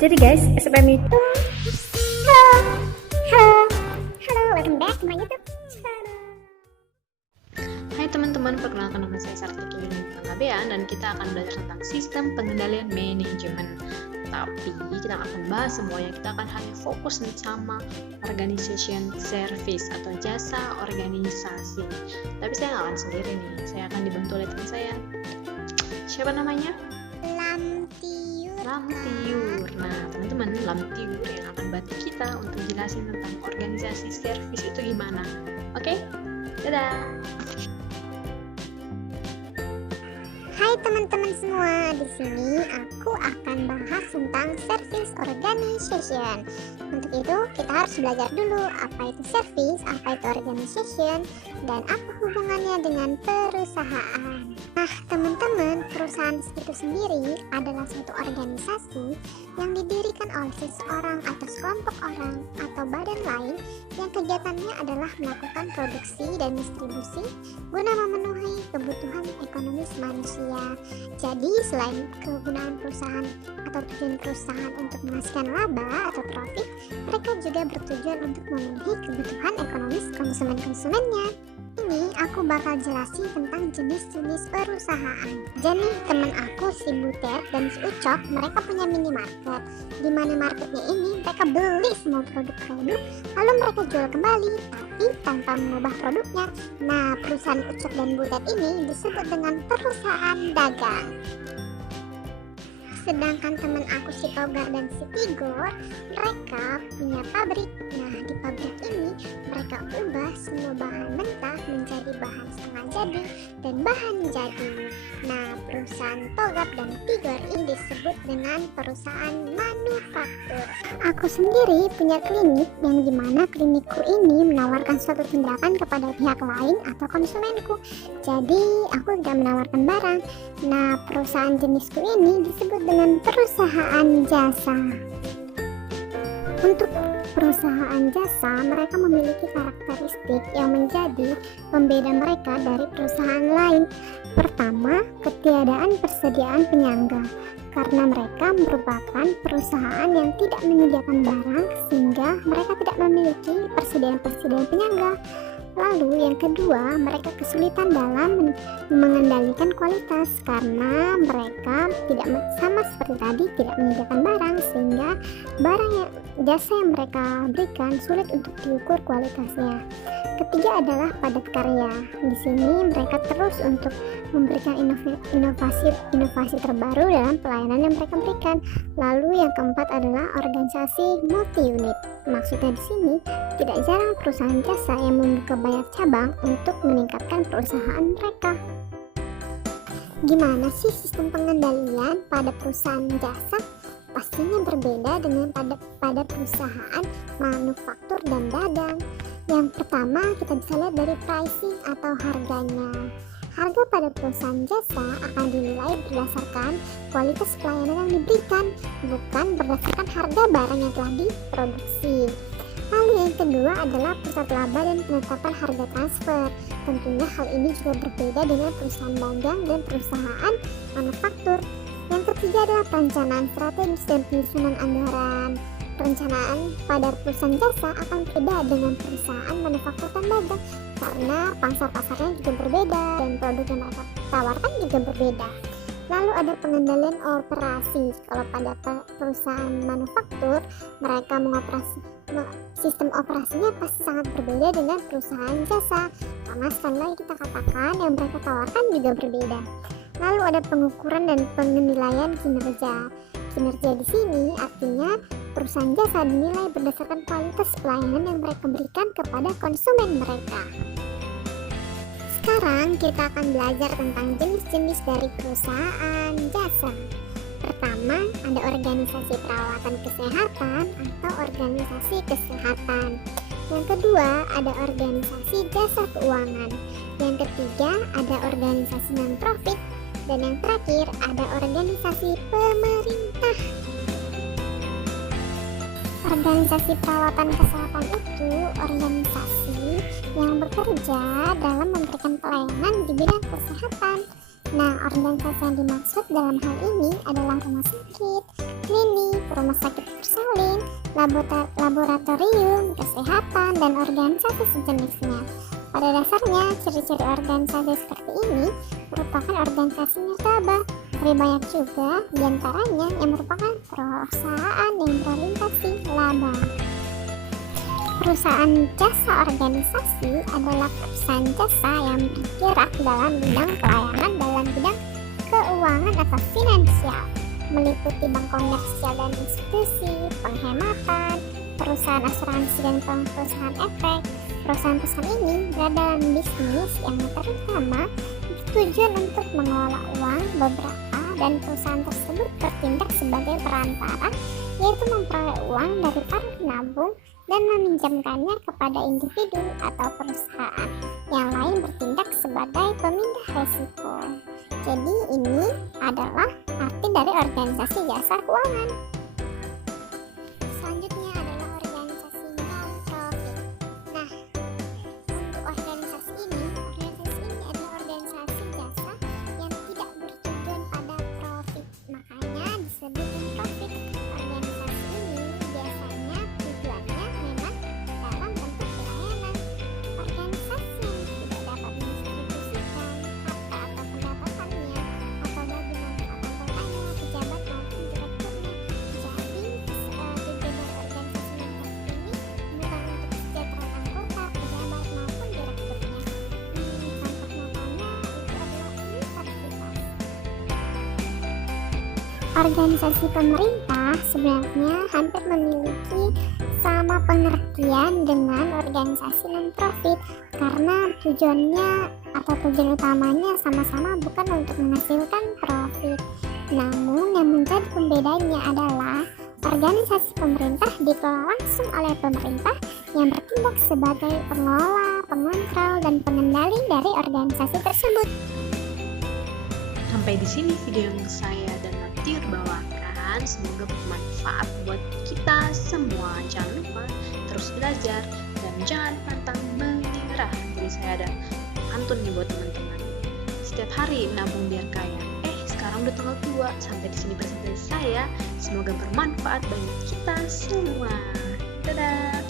Jadi guys, SPM itu Halo, welcome back to my YouTube channel. Hai teman-teman, perkenalkan nama saya Sartika Yunita dan kita akan belajar tentang sistem pengendalian manajemen. Tapi kita akan bahas semuanya, kita akan hanya fokus nih sama organization service atau jasa organisasi. Tapi saya nggak akan sendiri nih, saya akan dibantu oleh teman saya. Siapa namanya? Lamtiur. Nah teman-teman, Lamtiur yang akan bantu kita untuk jelasin tentang organisasi service itu gimana. Oke? Dadah! Hai teman-teman semua, di sini aku akan bahas tentang service organization. Untuk itu kita harus belajar dulu apa itu service, apa itu organization, dan apa hubungannya dengan perusahaan. Nah teman-teman, perusahaan itu sendiri adalah suatu organisasi yang didirikan oleh seseorang atau sekelompok orang atau badan lain yang kegiatannya adalah melakukan produksi dan distribusi guna memenuhi kebutuhan ekonomis manusia. Jadi selain kegunaan perusahaan atau tujuan perusahaan untuk menghasilkan laba atau profit, mereka juga bertujuan untuk memenuhi kebutuhan ekonomis konsumen-konsumennya. Ini aku bakal jelasin tentang jenis-jenis perusahaan. Jadi teman aku si Butet dan si Ucok, mereka punya minimarket. Di mana marketnya ini mereka beli semua produk-produk lalu mereka jual kembali tapi tanpa mengubah produknya. Nah perusahaan Ucok dan Butet ini disebut dengan perusahaan dagang. Sedangkan teman aku si Togar dan si Tigor, mereka punya pabrik. Nah di pabrik ini mereka ubah semua bahan mentah menjadi bahan setengah jadi dan bahan jadi. Nah perusahaan Togar dan Tigor ini disebut dengan perusahaan manufaktur. Aku sendiri punya klinik yang dimana klinikku ini menawarkan suatu tindakan kepada pihak lain atau konsumenku. Jadi aku tidak menawarkan barang. Nah perusahaan jenisku ini disebut dengan perusahaan jasa. Untuk perusahaan jasa, mereka memiliki karakteristik yang menjadi pembeda mereka dari perusahaan lain. Pertama, ketiadaan persediaan penyangga. Karena mereka merupakan perusahaan yang tidak menyediakan barang sehingga mereka tidak memiliki persediaan penyangga. Lalu yang kedua, mereka kesulitan dalam mengendalikan kualitas karena mereka tidak sama seperti tadi tidak menyediakan barang sehingga jasa yang mereka berikan sulit untuk diukur kualitasnya. Ketiga adalah padat karya. Di sini mereka terus untuk memberikan inovasi terbaru dalam pelayanan yang mereka berikan. Lalu yang keempat adalah organisasi multi unit. Maksudnya di sini tidak jarang perusahaan jasa yang membuka banyak cabang untuk meningkatkan perusahaan mereka. Gimana sih sistem pengendalian pada perusahaan jasa? Pastinya berbeda dengan pada perusahaan manufaktur dan dagang. Yang pertama kita bisa lihat dari pricing atau harganya. Harga pada perusahaan jasa akan dinilai berdasarkan kualitas pelayanan yang diberikan, bukan berdasarkan harga barang yang telah diproduksi. Lalu yang kedua adalah pusat laba dan penetapan harga transfer. Tentunya hal ini juga berbeda dengan perusahaan dagang dan perusahaan manufaktur. Yang ketiga adalah perencanaan strategis dan penyusunan anggaran. Perencanaan pada perusahaan jasa akan berbeda dengan perusahaan manufaktur dan dagang karena pasar-pasarnya juga berbeda dan produk yang mereka tawarkan juga berbeda. Lalu ada pengendalian operasi. Kalau pada perusahaan manufaktur mereka sistem operasinya pasti sangat berbeda dengan perusahaan jasa karena sekali lagi kita katakan yang mereka tawarkan juga berbeda. Lalu ada pengukuran dan penilaian kinerja. Kinerja di sini artinya perusahaan jasa dinilai berdasarkan kualitas pelayanan yang mereka berikan kepada konsumen mereka. Sekarang kita akan belajar tentang jenis-jenis dari perusahaan jasa. Pertama, ada organisasi perawatan kesehatan atau organisasi kesehatan. Yang kedua, ada organisasi jasa keuangan. Yang ketiga, ada organisasi non-profit. Dan yang terakhir, ada organisasi pemerintah. Organisasi perawatan kesehatan itu organisasi yang bekerja dalam memberikan pelayanan di bidang kesehatan. Nah, organisasi yang dimaksud dalam hal ini adalah rumah sakit, klinik, rumah sakit bersalin, laboratorium, kesehatan, dan organisasi sejenisnya. Pada dasarnya, ciri-ciri organisasi seperti ini merupakan organisasi nirlaba. Lebih banyak juga diantaranya yang merupakan perusahaan yang berorientasi laba. Perusahaan jasa organisasi adalah perusahaan jasa yang bergerak dalam bidang pelayanan dalam bidang keuangan atau finansial, meliputi bank komersial dan institusi, penghematan, perusahaan asuransi dan perusahaan efek. Perusahaan-perusahaan ini berada dalam bisnis yang terutama bertujuan untuk mengelola uang beberapa, dan perusahaan tersebut bertindak sebagai perantara, yaitu memperoleh uang dari para penabung dan meminjamkannya kepada individu atau perusahaan yang lain bertindak sebagai pemindah resiko. Jadi ini adalah arti dari organisasi jasa keuangan. Selanjutnya adalah organisasi non-profit. Nah, untuk organisasi ini adalah organisasi jasa yang tidak bertujuan pada profit, makanya disebut non-profit. Organisasi ini biasanya tujuannya memang dalam bentuk pelayanan. Organisasi yang tidak dapat mendistribusikan harta atau pendapatannya atau bagi manfaat anggotanya, pejabat maupun direkturnya. Jadi, tujuan dari organisasi non-profit ini bukan untuk kesejahteraan anggota, pejabat maupun direkturnya. Contoh nyatanya itu adalah universitas. Organisasi pemerintah sebenarnya hampir memiliki sama pengertian dengan organisasi non-profit karena tujuannya atau tujuan utamanya sama-sama bukan untuk menghasilkan profit. Namun yang menjadi pembedanya adalah organisasi pemerintah dikelola langsung oleh pemerintah yang bertindak sebagai pengelola, pengontrol, dan pengendali dari organisasi tersebut. Sampai di sini video yang saya dan Natir bawakan. Semoga bermanfaat buat kita semua. Jangan lupa terus belajar dan jangan pantang menyerah. Jadi saya ada pantun nih buat teman-teman. Setiap hari nabung biar kaya. Sekarang udah tanggal 2. Sampai di sini presentasi saya. Semoga bermanfaat bagi kita semua. Dadah.